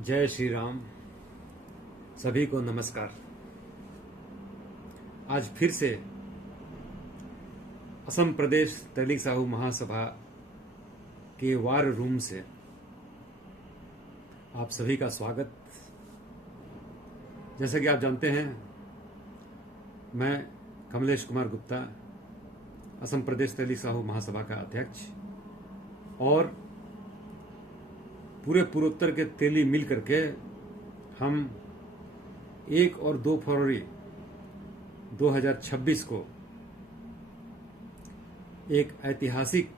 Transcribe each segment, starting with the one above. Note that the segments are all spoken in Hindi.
जय श्री राम। सभी को नमस्कार। आज फिर से असम प्रदेश तैलीग साहू महासभा के वार रूम से आप सभी का स्वागत। जैसा कि आप जानते हैं, मैं कमलेश कुमार गुप्ता, असम प्रदेश तैलीग साहू महासभा का अध्यक्ष, और पूरे पूर्वोत्तर के तेली मिल करके हम 1 और 2 फरवरी 2026 को एक ऐतिहासिक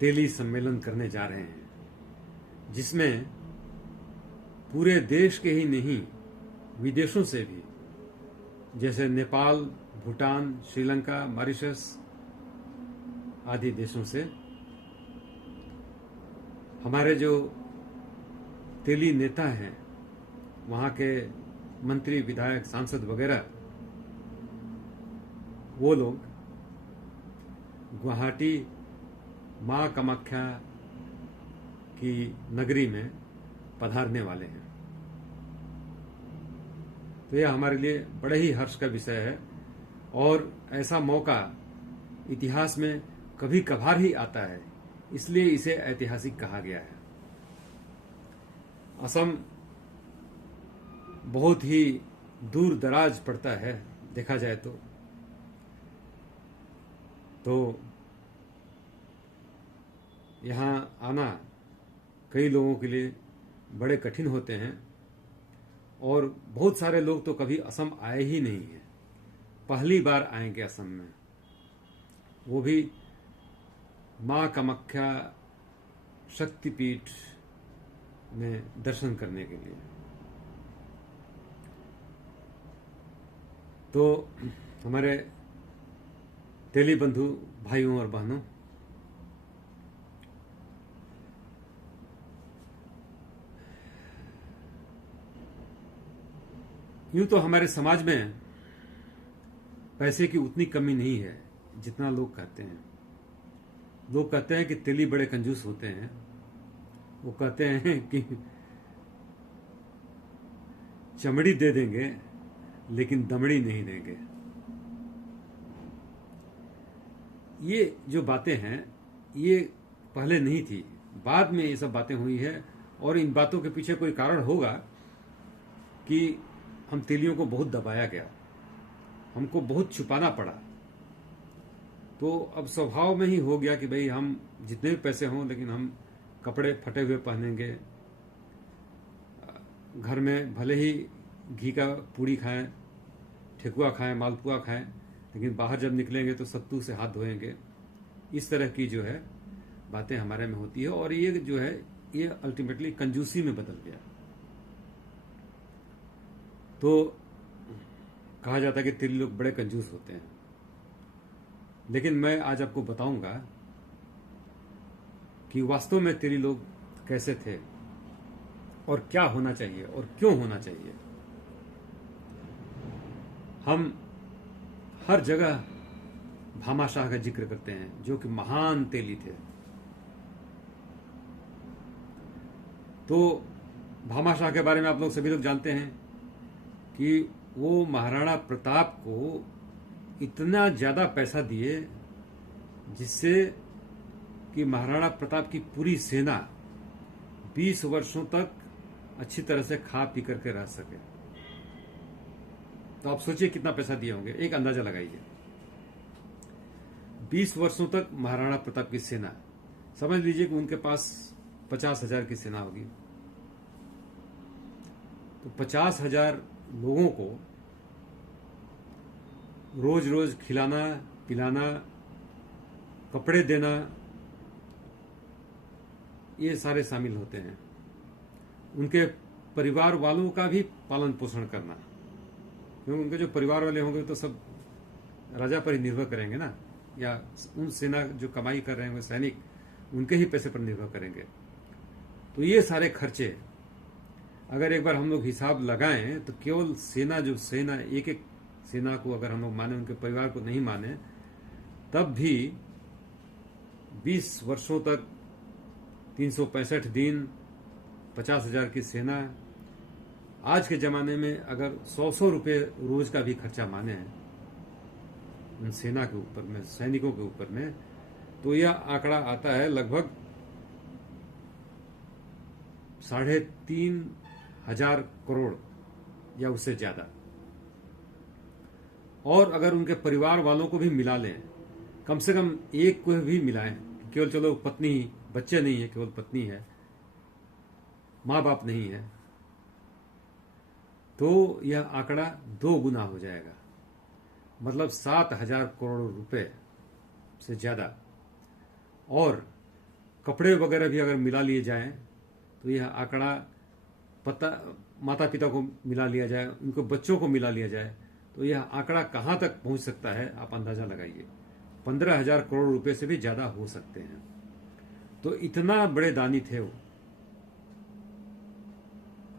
तेली सम्मेलन करने जा रहे हैं, जिसमें पूरे देश के ही नहीं, विदेशों से भी, जैसे नेपाल, भूटान, श्रीलंका, मॉरिशस आदि देशों से हमारे जो तेली नेता हैं, वहाँ के मंत्री, विधायक, सांसद वगैरह, वो लोग गुवाहाटी माँ कामाख्या की नगरी में पधारने वाले हैं। तो यह हमारे लिए बड़े ही हर्ष का विषय है, और ऐसा मौका इतिहास में कभी कभार ही आता है, इसलिए इसे ऐतिहासिक कहा गया है। असम बहुत ही दूर दराज पड़ता है, देखा जाए तो यहाँ आना कई लोगों के लिए बड़े कठिन होते हैं, और बहुत सारे लोग तो कभी असम आए ही नहीं हैं, पहली बार आएंगे असम में, वो भी माँ कामाख्या शक्तिपीठ में दर्शन करने के लिए। तो हमारे तेली बंधु भाइयों और बहनों, यूं तो हमारे समाज में पैसे की उतनी कमी नहीं है जितना लोग कहते हैं। लोग कहते हैं कि तेली बड़े कंजूस होते हैं। वो कहते हैं कि चमड़ी दे देंगे लेकिन दमड़ी नहीं देंगे। ये जो बातें हैं, ये पहले नहीं थी, बाद में ये सब बातें हुई है, और इन बातों के पीछे कोई कारण होगा कि हम तेलियों को बहुत दबाया गया, हमको बहुत छुपाना पड़ा। तो अब स्वभाव में ही हो गया कि भाई हम जितने भी पैसे हों, लेकिन हम कपड़े फटे हुए पहनेंगे, घर में भले ही घी का पूड़ी खाएं, ठेकुआ खाएं, मालपुआ खाएं, लेकिन बाहर जब निकलेंगे तो सत्तू से हाथ धोएंगे। इस तरह की जो है बातें हमारे में होती है, और ये जो है ये अल्टीमेटली कंजूसी में बदल गया। तो कहा जाता है कि तेली लोग बड़े कंजूस होते हैं, लेकिन मैं आज आपको बताऊंगा कि वास्तव में तेली लोग कैसे थे, और क्या होना चाहिए और क्यों होना चाहिए। हम हर जगह भामाशाह का जिक्र करते हैं, जो कि महान तेली थे। तो भामाशाह के बारे में आप लोग सभी लोग जानते हैं कि वो महाराणा प्रताप को इतना ज्यादा पैसा दिए, जिससे कि महाराणा प्रताप की पूरी सेना 20 वर्षों तक अच्छी तरह से खा पी करके रह सके। तो आप सोचिए कितना पैसा दिए होंगे, एक अंदाजा लगाइए। 20 वर्षों तक महाराणा प्रताप की सेना, समझ लीजिए कि उनके पास 50,000 की सेना होगी। तो 50,000 लोगों को रोज रोज खिलाना, पिलाना, कपड़े देना, ये सारे शामिल होते हैं। उनके परिवार वालों का भी पालन पोषण करना, क्योंकि उनके जो परिवार वाले होंगे तो सब राजा पर ही निर्भर करेंगे ना, या उन सेना जो कमाई कर रहे होंगे सैनिक, उनके ही पैसे पर निर्भर करेंगे। तो ये सारे खर्चे अगर एक बार हम लोग हिसाब लगाएं, तो केवल सेना एक एक सेना को अगर हम लोग माने, उनके परिवार को नहीं माने, तब भी 20 वर्षों तक 365 दिन 50,000 की सेना, आज के ज़माने में अगर 100 रुपये रोज का भी खर्चा माने उन सेना के ऊपर में, सैनिकों के ऊपर में, तो यह आंकड़ा आता है लगभग 3,500 करोड़ या उससे ज़्यादा। और अगर उनके परिवार वालों को भी मिला लें, कम से कम एक को भी मिलाएं, केवल चलो पत्नी, बच्चे नहीं है, केवल पत्नी है, माँ बाप नहीं है, तो यह आंकड़ा 2 गुना हो जाएगा, मतलब 7,000 करोड़ रुपए से ज़्यादा। और कपड़े वगैरह भी अगर मिला लिए जाएं तो यह आंकड़ा माता पिता को मिला लिया जाए, उनको बच्चों को मिला लिया जाए, तो यह आंकड़ा कहाँ तक पहुंच सकता है आप अंदाजा लगाइए। 15,000 करोड़ रुपए से भी ज़्यादा हो सकते हैं। तो इतना बड़े दानी थे वो,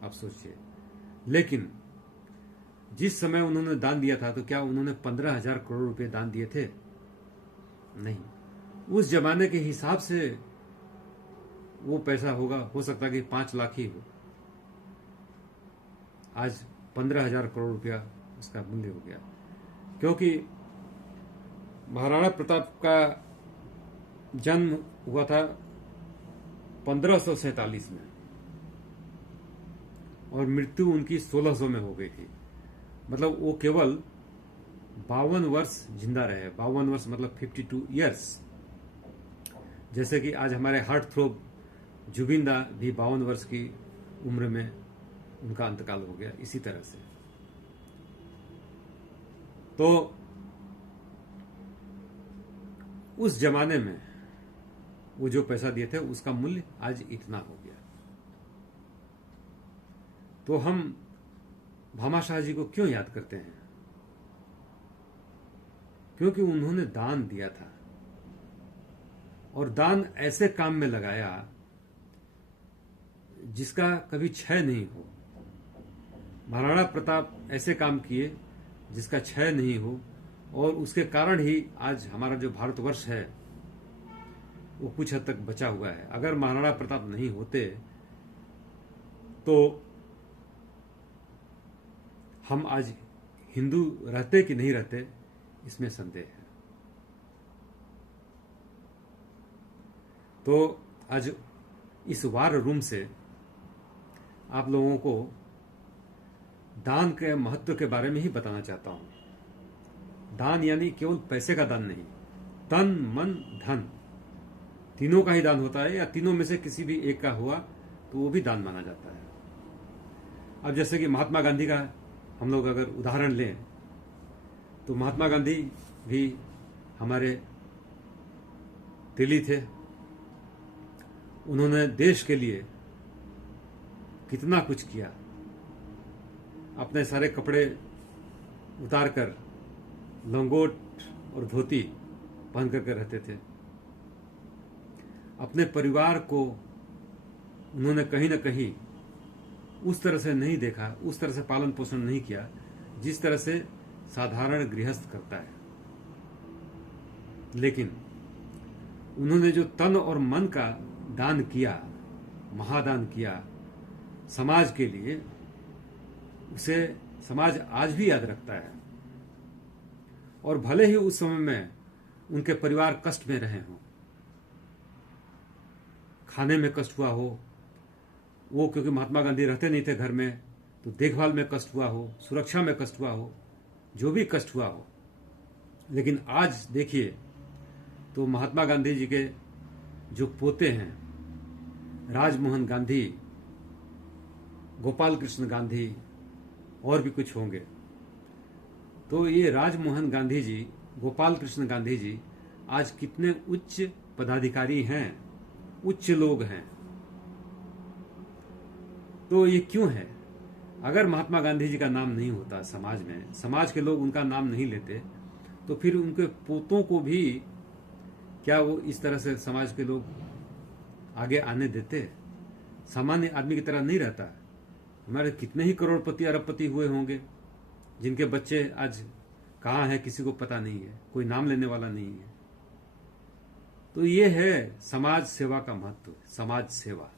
आप सोचिए। लेकिन जिस समय उन्होंने दान दिया था, तो क्या उन्होंने 15,000 करोड़ रुपए दान दिए थे? नहीं। उस जमाने के हिसाब से वो पैसा होगा, हो सकता है कि 5 लाख ही हो। आज 15,000 करोड़ रुपया उसका मूल्य हो गया, क्योंकि महाराणा प्रताप का जन्म हुआ था 1547 में और मृत्यु उनकी 1600 में हो गई थी। मतलब वो केवल 52 वर्ष जिंदा रहे। 52 वर्ष मतलब 52 ईयर्स। जैसे कि आज हमारे हार्ट थ्रोब जुबिंदा भी 52 वर्ष की उम्र में उनका अंतकाल हो गया, इसी तरह से। तो उस जमाने में वो जो पैसा दिए थे उसका मूल्य आज इतना हो गया। तो हम भामाशाह जी को क्यों याद करते हैं? क्योंकि उन्होंने दान दिया था और दान ऐसे काम में लगाया जिसका कभी क्षय नहीं हो। महाराणा प्रताप ऐसे काम किए जिसका क्षय नहीं हो, और उसके कारण ही आज हमारा जो भारतवर्ष है वो कुछ हद तक बचा हुआ है। अगर महाराणा प्रताप नहीं होते तो हम आज हिंदू रहते कि नहीं रहते, इसमें संदेह है। तो आज इस वार रूम से आप लोगों को दान के महत्व के बारे में ही बताना चाहता हूं। दान यानी केवल पैसे का दान नहीं, तन मन धन तीनों का ही दान होता है, या तीनों में से किसी भी एक का हुआ तो वो भी दान माना जाता है। अब जैसे कि महात्मा गांधी का हम लोग अगर उदाहरण लें, तो महात्मा गांधी भी हमारे तेली थे। उन्होंने देश के लिए कितना कुछ किया। अपने सारे कपड़े उतारकर लंगोट और धोती पहन करके रहते थे। अपने परिवार को उन्होंने कहीं ना कहीं उस तरह से नहीं देखा, उस तरह से पालन पोषण नहीं किया जिस तरह से साधारण गृहस्थ करता है। लेकिन उन्होंने जो तन और मन का दान किया, महादान किया समाज के लिए, उसे समाज आज भी याद रखता है। और भले ही उस समय में उनके परिवार कष्ट में रहे हों, खाने में कष्ट हुआ हो, वो क्योंकि महात्मा गांधी रहते नहीं थे घर में, तो देखभाल में कष्ट हुआ हो, सुरक्षा में कष्ट हुआ हो, जो भी कष्ट हुआ हो, लेकिन आज देखिए तो महात्मा गांधी जी के जो पोते हैं, राजमोहन गांधी, गोपाल कृष्ण गांधी और भी कुछ होंगे, तो ये राजमोहन गांधी जी, गोपाल कृष्ण गांधी जी आज कितने उच्च पदाधिकारी हैं, उच्च लोग हैं। तो ये क्यों है? अगर महात्मा गांधी जी का नाम नहीं होता समाज में, समाज के लोग उनका नाम नहीं लेते, तो फिर उनके पोतों को भी क्या वो इस तरह से समाज के लोग आगे आने देते? सामान्य आदमी की तरह नहीं रहता। हमारे कितने ही करोड़पति अरबपति हुए होंगे जिनके बच्चे आज कहाँ हैं किसी को पता नहीं है, कोई नाम लेने वाला नहीं है। तो ये है समाज सेवा का महत्व, समाज सेवा।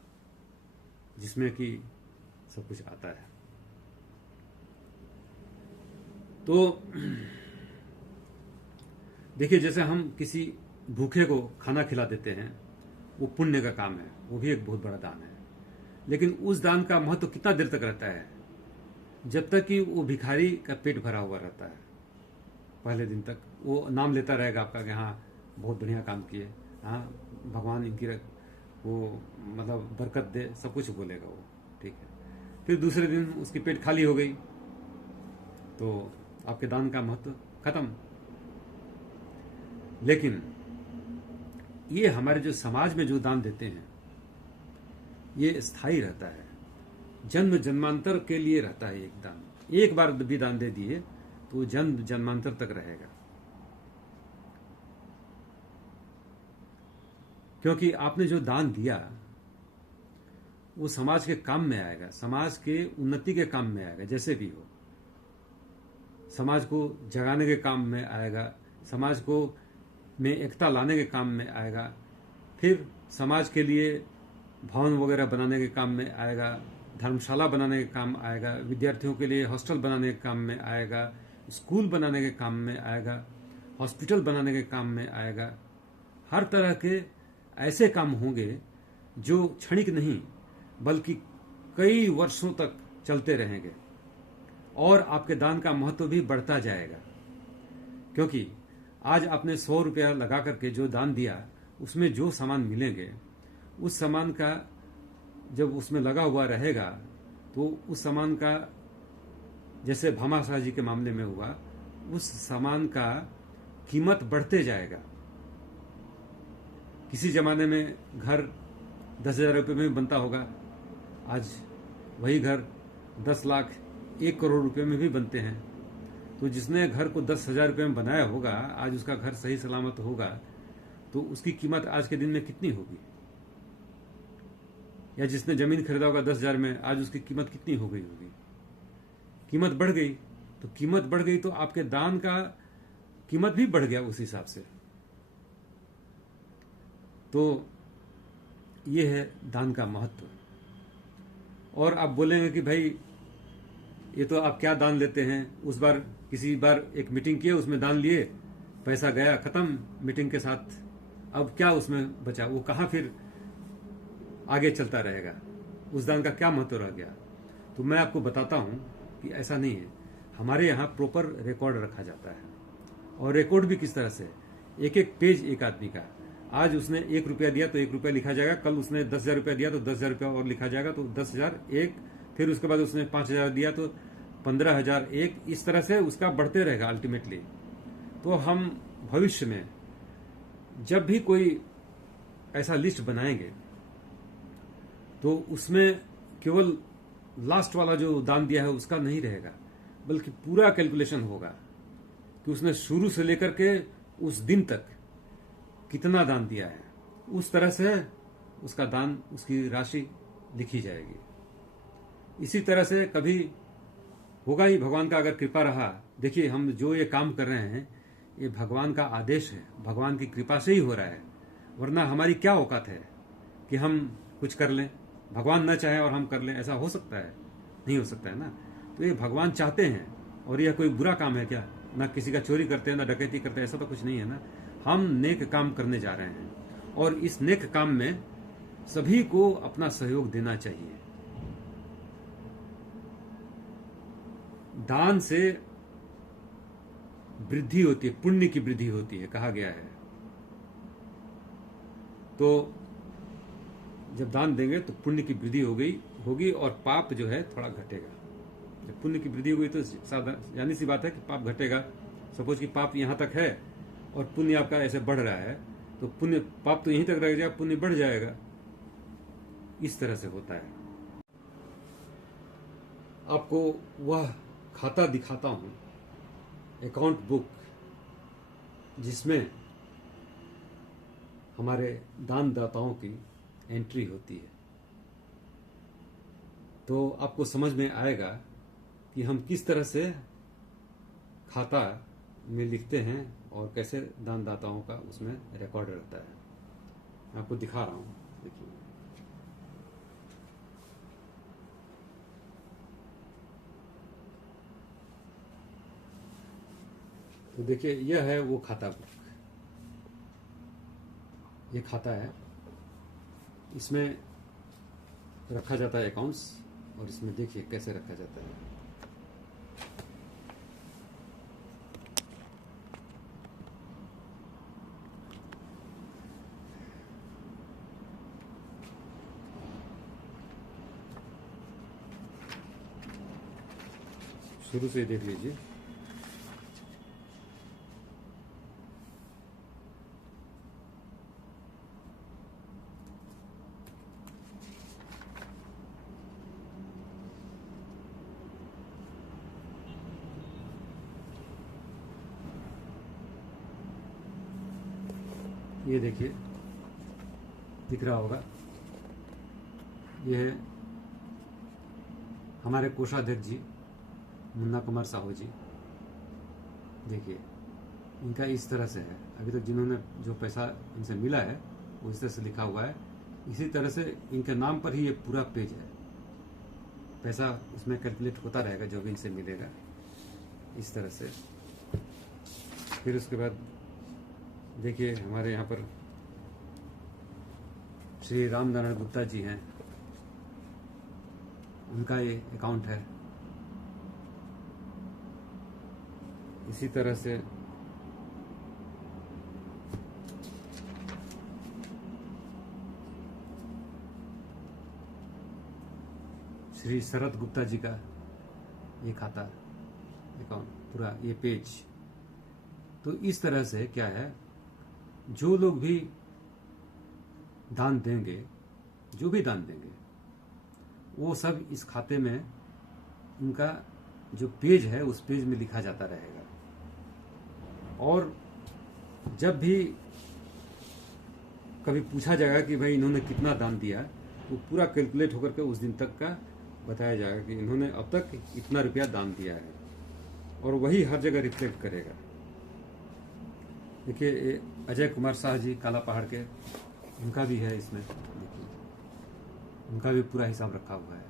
जिसमें कि सब कुछ आता है। तो देखिए, जैसे हम किसी भूखे को खाना खिला देते हैं, वो पुण्य का काम है, वो भी एक बहुत बड़ा दान है। लेकिन उस दान का महत्व कितना देर तक रहता है? जब तक कि वो भिखारी का पेट भरा हुआ रहता है। पहले दिन तक वो नाम लेता रहेगा आपका कि हाँ बहुत बढ़िया काम किए, हाँ भगवान इनकी वो मतलब बरकत दे, सब कुछ बोलेगा वो, ठीक है। फिर दूसरे दिन उसकी पेट खाली हो गई तो आपके दान का महत्व खत्म। लेकिन ये हमारे जो समाज में जो दान देते हैं ये स्थायी रहता है, जन्म जन्मांतर के लिए रहता है। एक दान, एक बार भी दान दे दिए तो वो जन्म जन्मांतर तक रहेगा, क्योंकि आपने जो दान दिया वो समाज के काम में आएगा, समाज के उन्नति के काम में आएगा। जैसे भी हो, समाज को जगाने के काम में आएगा, समाज को में एकता लाने के काम में आएगा, फिर समाज के लिए भवन वगैरह बनाने के काम में आएगा, धर्मशाला बनाने के काम आएगा, विद्यार्थियों के लिए हॉस्टल बनाने के काम में आएगा, स्कूल बनाने के काम में आएगा, हॉस्पिटल बनाने के काम में आएगा। हर तरह के ऐसे काम होंगे जो क्षणिक नहीं बल्कि कई वर्षों तक चलते रहेंगे, और आपके दान का महत्व भी बढ़ता जाएगा। क्योंकि आज आपने 100 रुपया लगा करके जो दान दिया, उसमें जो सामान मिलेंगे, उस सामान का जब उसमें लगा हुआ रहेगा तो उस सामान का, जैसे भामाशाह जी के मामले में हुआ, उस सामान का कीमत बढ़ते जाएगा। किसी जमाने में घर 10,000 रुपये में बनता होगा, आज वही घर 10 लाख 1 करोड़ रुपए में भी बनते हैं। तो जिसने घर को 10,000 रुपये में बनाया होगा, आज उसका घर सही सलामत होगा तो उसकी कीमत आज के दिन में कितनी होगी? या जिसने जमीन खरीदा होगा 10,000 में, आज उसकी कीमत कितनी हो गई होगी? कीमत बढ़ गई। तो कीमत बढ़ गई तो आपके दान का कीमत भी बढ़ गया उस हिसाब से। तो ये है दान का महत्व। और आप बोलेंगे कि भाई ये तो आप क्या दान लेते हैं, उस बार किसी बार एक मीटिंग किए, उसमें दान लिए, पैसा गया खत्म मीटिंग के साथ, अब क्या उसमें बचा? वो कहाँ फिर आगे चलता रहेगा? उस दान का क्या महत्व रह गया? तो मैं आपको बताता हूं कि ऐसा नहीं है। हमारे यहाँ प्रॉपर रिकॉर्ड रखा जाता है, और रिकॉर्ड भी किस तरह से, एक एक पेज एक आदमी का। आज उसने 1 रुपया दिया तो 1 रुपया लिखा जाएगा, कल उसने 10,000 रुपया दिया तो 10,000 रुपया और लिखा जाएगा, तो 10,000 एक, फिर उसके बाद उसने 5,000 दिया तो 15,000 एक, इस तरह से उसका बढ़ते रहेगा अल्टीमेटली। तो हम भविष्य में जब भी कोई ऐसा लिस्ट बनाएंगे तो उसमें केवल लास्ट वाला जो दान दिया है उसका नहीं रहेगा, बल्कि पूरा कैलकुलेशन होगा कि उसने शुरू से लेकर के उस दिन तक कितना दान दिया है। उस तरह से उसका दान, उसकी राशि लिखी जाएगी। इसी तरह से कभी होगा ही, भगवान का अगर कृपा रहा। देखिए, हम जो ये काम कर रहे हैं ये भगवान का आदेश है, भगवान की कृपा से ही हो रहा है, वरना हमारी क्या औकात है कि हम कुछ कर लें, भगवान न चाहे और हम कर लें? ऐसा हो सकता है? नहीं हो सकता है ना। तो ये भगवान चाहते हैं, और यह कोई बुरा काम है क्या? ना किसी का चोरी करते हैं, ना डकैती करते हैं, ऐसा तो कुछ नहीं है ना। हम नेक काम करने जा रहे हैं, और इस नेक काम में सभी को अपना सहयोग देना चाहिए। दान से वृद्धि होती है, पुण्य की वृद्धि होती है, कहा गया है। तो जब दान देंगे तो पुण्य की वृद्धि होगी और पाप जो है थोड़ा घटेगा। जब पुण्य की वृद्धि होगी तो जानी सी बात है कि पाप घटेगा। सपोज कि पाप यहां तक है और पुण्य आपका ऐसे बढ़ रहा है, तो पुण्य, पाप तो यहीं तक रह जाएगा, पुण्य बढ़ जाएगा। इस तरह से होता है। आपको वह खाता दिखाता हूं, अकाउंट बुक, जिसमें हमारे दानदाताओं की एंट्री होती है। तो आपको समझ में आएगा कि हम किस तरह से खाता में लिखते हैं और कैसे दानदाताओं का उसमें रिकॉर्ड रहता है। मैं आपको दिखा रहा हूं, देखिए। तो देखिए यह है वो खाता बुक, ये खाता है, इसमें रखा जाता है अकाउंट्स, और इसमें देखिए कैसे रखा जाता है। शुरू से देख लीजिए। ये देखिए दिख रहा होगा, ये है हमारे कोषाध्यक्ष जी मुन्ना कुमार साहू जी। देखिए इनका इस तरह से है, अभी तक जिन्होंने जो पैसा इनसे मिला है वो इस तरह से लिखा हुआ है। इसी तरह से इनके नाम पर ही ये पूरा पेज है, पैसा उसमें कैलकुलेट होता रहेगा जो भी इनसे मिलेगा इस तरह से। फिर उसके बाद देखिए हमारे यहाँ पर श्री रामनारायण गुप्ता जी हैं, उनका ये अकाउंट है। इसी तरह से श्री शरद गुप्ता जी का ये खाता अकाउंट, पूरा ये पेज। तो इस तरह से क्या है, जो लोग भी दान देंगे, जो भी दान देंगे, वो सब इस खाते में उनका जो पेज है उस पेज में लिखा जाता रहेगा। और जब भी कभी पूछा जाएगा कि भाई इन्होंने कितना दान दिया, तो पूरा कैलकुलेट होकर के उस दिन तक का बताया जाएगा कि इन्होंने अब तक इतना रुपया दान दिया है, और वही हर जगह रिफ्लेक्ट करेगा। देखिए अजय कुमार शाह जी काला पहाड़ के, उनका भी है इसमें, देखिए उनका भी पूरा हिसाब रखा हुआ है।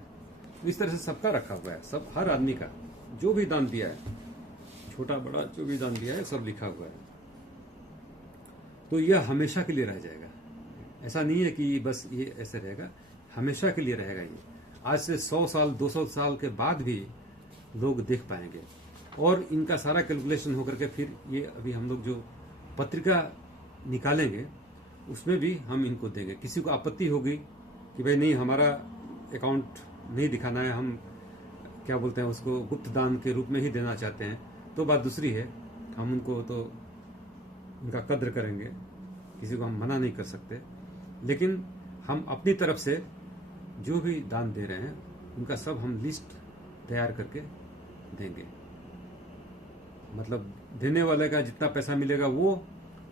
तो इस तरह से सबका रखा हुआ है, सब हर आदमी का जो भी दान दिया है, छोटा बड़ा जो भी दान दिया है सब लिखा हुआ है। तो यह हमेशा के लिए रह जाएगा, ऐसा नहीं है कि बस ये ऐसे रहेगा, हमेशा के लिए रहेगा। ये आज से 100 साल 200 साल के बाद भी लोग देख पाएंगे, और इनका सारा कैलकुलेशन होकर के फिर ये अभी हम लोग जो पत्रिका निकालेंगे उसमें भी हम इनको देंगे। किसी को आपत्ति होगी कि भाई नहीं हमारा अकाउंट नहीं दिखाना है, हम क्या बोलते हैं उसको गुप्त दान के रूप में ही देना चाहते हैं, तो बात दूसरी है, हम उनको तो उनका कद्र करेंगे, किसी को हम मना नहीं कर सकते। लेकिन हम अपनी तरफ से जो भी दान दे रहे हैं उनका सब हम लिस्ट तैयार करके देंगे। मतलब देने वाले का जितना पैसा मिलेगा वो,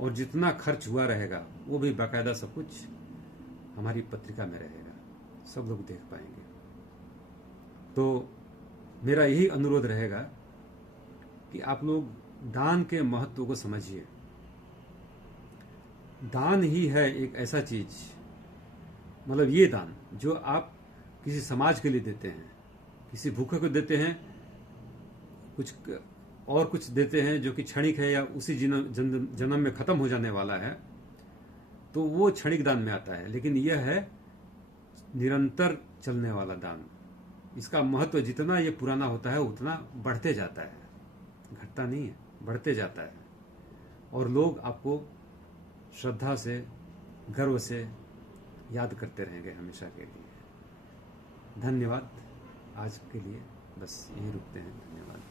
और जितना खर्च हुआ रहेगा वो भी बाकायदा सब कुछ हमारी पत्रिका में रहेगा, सब लोग देख पाएंगे। तो मेरा यही अनुरोध रहेगा कि आप लोग दान के महत्व को समझिए। दान ही है एक ऐसा चीज, मतलब ये दान जो आप किसी समाज के लिए देते हैं, किसी भूखे को देते हैं, कुछ और कुछ देते हैं जो कि क्षणिक है या उसी जन्म में खत्म हो जाने वाला है, तो वो क्षणिक दान में आता है। लेकिन यह है निरंतर चलने वाला दान। इसका महत्व जितना ये पुराना होता है उतना बढ़ते जाता है, घटता नहीं है, बढ़ते जाता है। और लोग आपको श्रद्धा से, गर्व से याद करते रहेंगे हमेशा के लिए। धन्यवाद। आज के लिए बस यही रुकते हैं। धन्यवाद।